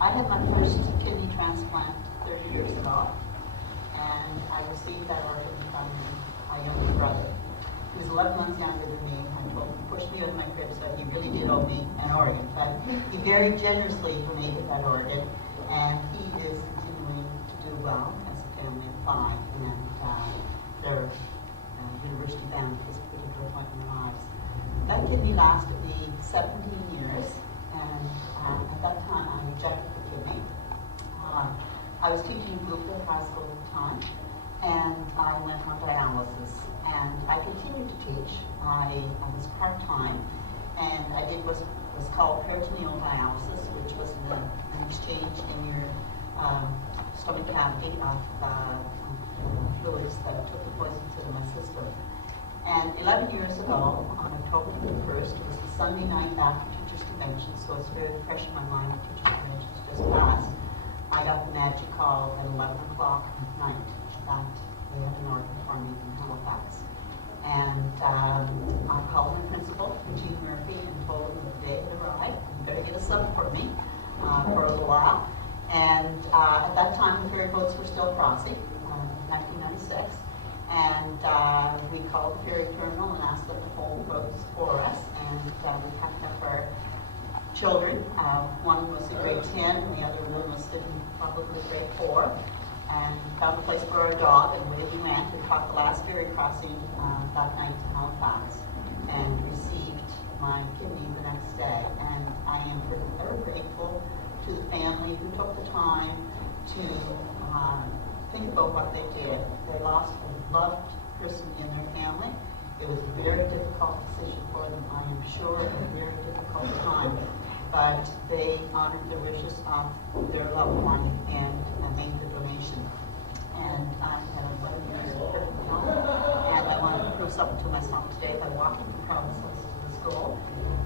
I had my first kidney transplant 30 years ago, and I received that organ from my younger brother. He was 11 months younger than me. I told him to push me out of my crib, so he really did owe me an organ. But he very generously donated that organ, and he is continuing to do well as a family of 5, and they're university-bound at this particular point in their lives. That kidney lasted me 17 years, and at that time I rejected the kidney. I was teaching in Bloomfield High School at the time, and I went on dialysis, and I continued to teach. I was part-time, and I did what's called peritoneal dialysis, which was an exchange in your stomach cavity of fluids that took the poisons out of my system. And 11 years ago, on October 1st, it was the Sunday night after Teachers' Convention, so it's very fresh in my mind that Teachers' Convention just passed. I got the magic call at 11 o'clock at night that they had an order for me in Halifax. And I called my principal, Jean Murphy, and told him that the day had arrived. You better get a sub for me for a little while. And at that time, the ferry boats were still crossing, 1996. And we called the ferry terminal and asked them to hold boats for us. And we packed up our children. One was in grade 10, and the other one was in probably grade 4. And found a place for our dog, and away we went. We caught the last ferry crossing that night to Halifax, and received my kidney the next day. And I am forever grateful to the family who took the time to think about what they did. They lost a loved person in their family. It was a very difficult decision for them, I am sure, a very difficult time. But they honored the wishes of their loved one and made the donation. And I had 11 years of perfect health, and I wanted to prove something to myself today by walking from Provinces to the school.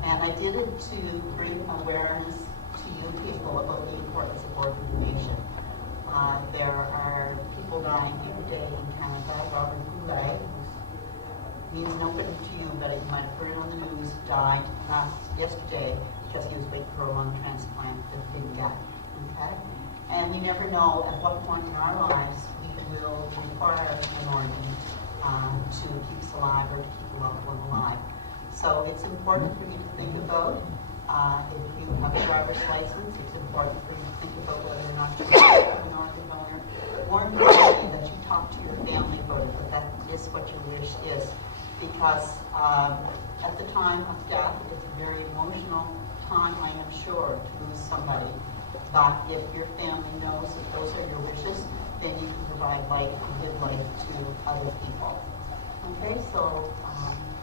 And I did it to bring awareness to you people about the importance of organ donation. There are people dying every day in Canada. Robert Goulet, who means nobody to you, but you might have heard on the news, died yesterday because he was waiting for a lung transplant that he didn't get. Okay? And we never know at what point in our lives we will require an organ to keep us alive or to keep a loved one alive. So it's important for you to think about. If you have a driver's license, it's important for you to think about whether or not you're an organ donor. But more importantly, that you talk to your family about it, that is what your wish is. Because at the time of death, it's a very emotional time, I am sure, to lose somebody. But if your family knows that those are your wishes, then you can provide life and give life to other people. Okay, so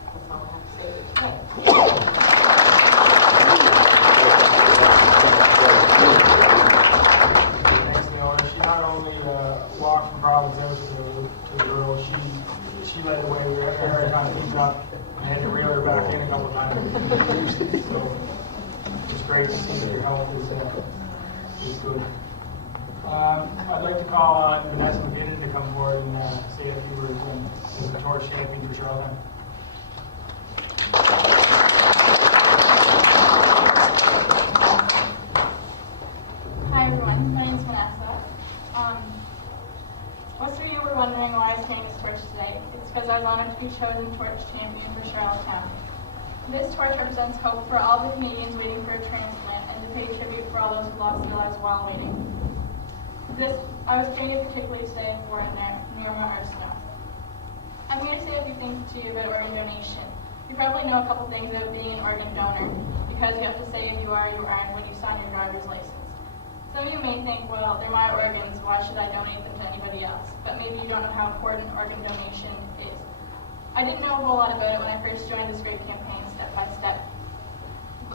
that's all I have to say today. Thanks, Leona. She not only walked from Province to the girl, she led the way. We were having a hard time keeping up. I had to reel her back in a couple of times. So it's great to see that your health is good. I'd like to call on Vanessa Mackinnon to come forward and say a few words as the torch champion for Charlottetown. Hi everyone, my name is Vanessa. Most of you were wondering why I was carrying this torch today. It's because I was honored to be chosen torch champion for Charlottetown. This torch represents hope for all the Canadians waiting for a transplant and to pay tribute for all those who lost their lives while waiting. I was trained particularly today for Norma Arsenault. I'm here to say a few things to you about organ donation. You probably know a couple things about being an organ donor because you have to say if you are or you aren't when you sign your driver's license. Some of you may think, well, they're my organs, why should I donate them to anybody else? But maybe you don't know how important organ donation is. I didn't know a whole lot about it when I first joined this great campaign step by step.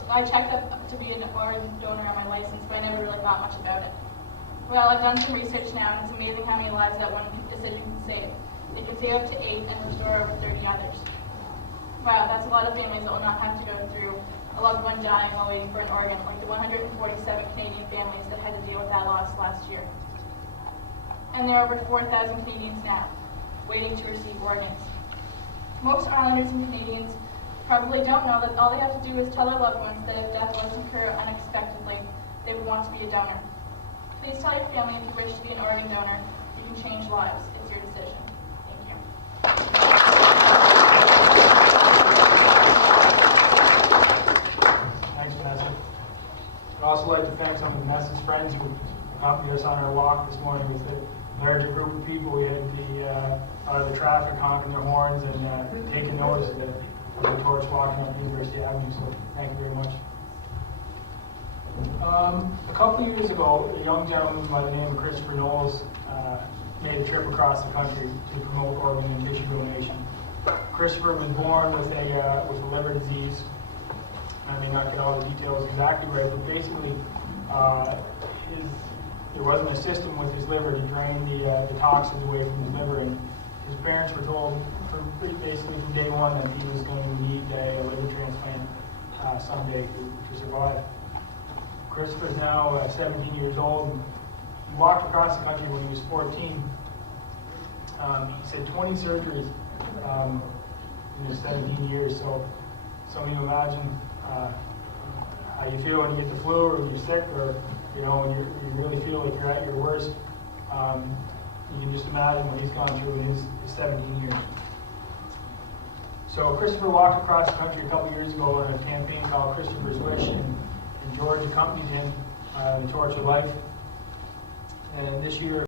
I checked up to be an organ donor on my license, but I never really thought much about it. Well, I've done some research now, and it's amazing how many lives that one decision can save. It can save up to 8 and restore over 30 others. Wow, that's a lot of families that will not have to go through a loved one dying while waiting for an organ, like the 147 Canadian families that had to deal with that loss last year. And there are over 4,000 Canadians now waiting to receive organs. Most Islanders and Canadians probably don't know that all they have to do is tell their loved ones that if death was to occur unexpectedly, they would you want to be a donor. Please tell your family if you wish to be an organ donor. You can change lives. It's your decision. Thank you. Thanks, Vanessa. I'd also like to thank some of Vanessa's friends who accompanied us on our walk this morning with a larger group of people. We had the traffic honking their horns and taking notice of the torch walking up University Avenue, so thank you very much. A couple of years ago, a young gentleman by the name of Christopher Knowles made a trip across the country to promote organ and tissue donation. Christopher was born with a liver disease. I may not get all the details exactly right, but basically there wasn't a system with his liver to drain the toxins away from his liver, and his parents were told basically from day one that he was going to need a liver transplant someday to survive. Christopher is now 17 years old, and he walked across the country when he was 14. He said 20 surgeries in his 17 years, so some of you imagine how you feel when you get the flu or when you're sick, or when you really feel like you're at your worst. You can just imagine what he's gone through in his 17 years. So Christopher walked across the country a couple years ago on a campaign called Christopher's Wish, and George accompanied him in the Torch of Life. And this year,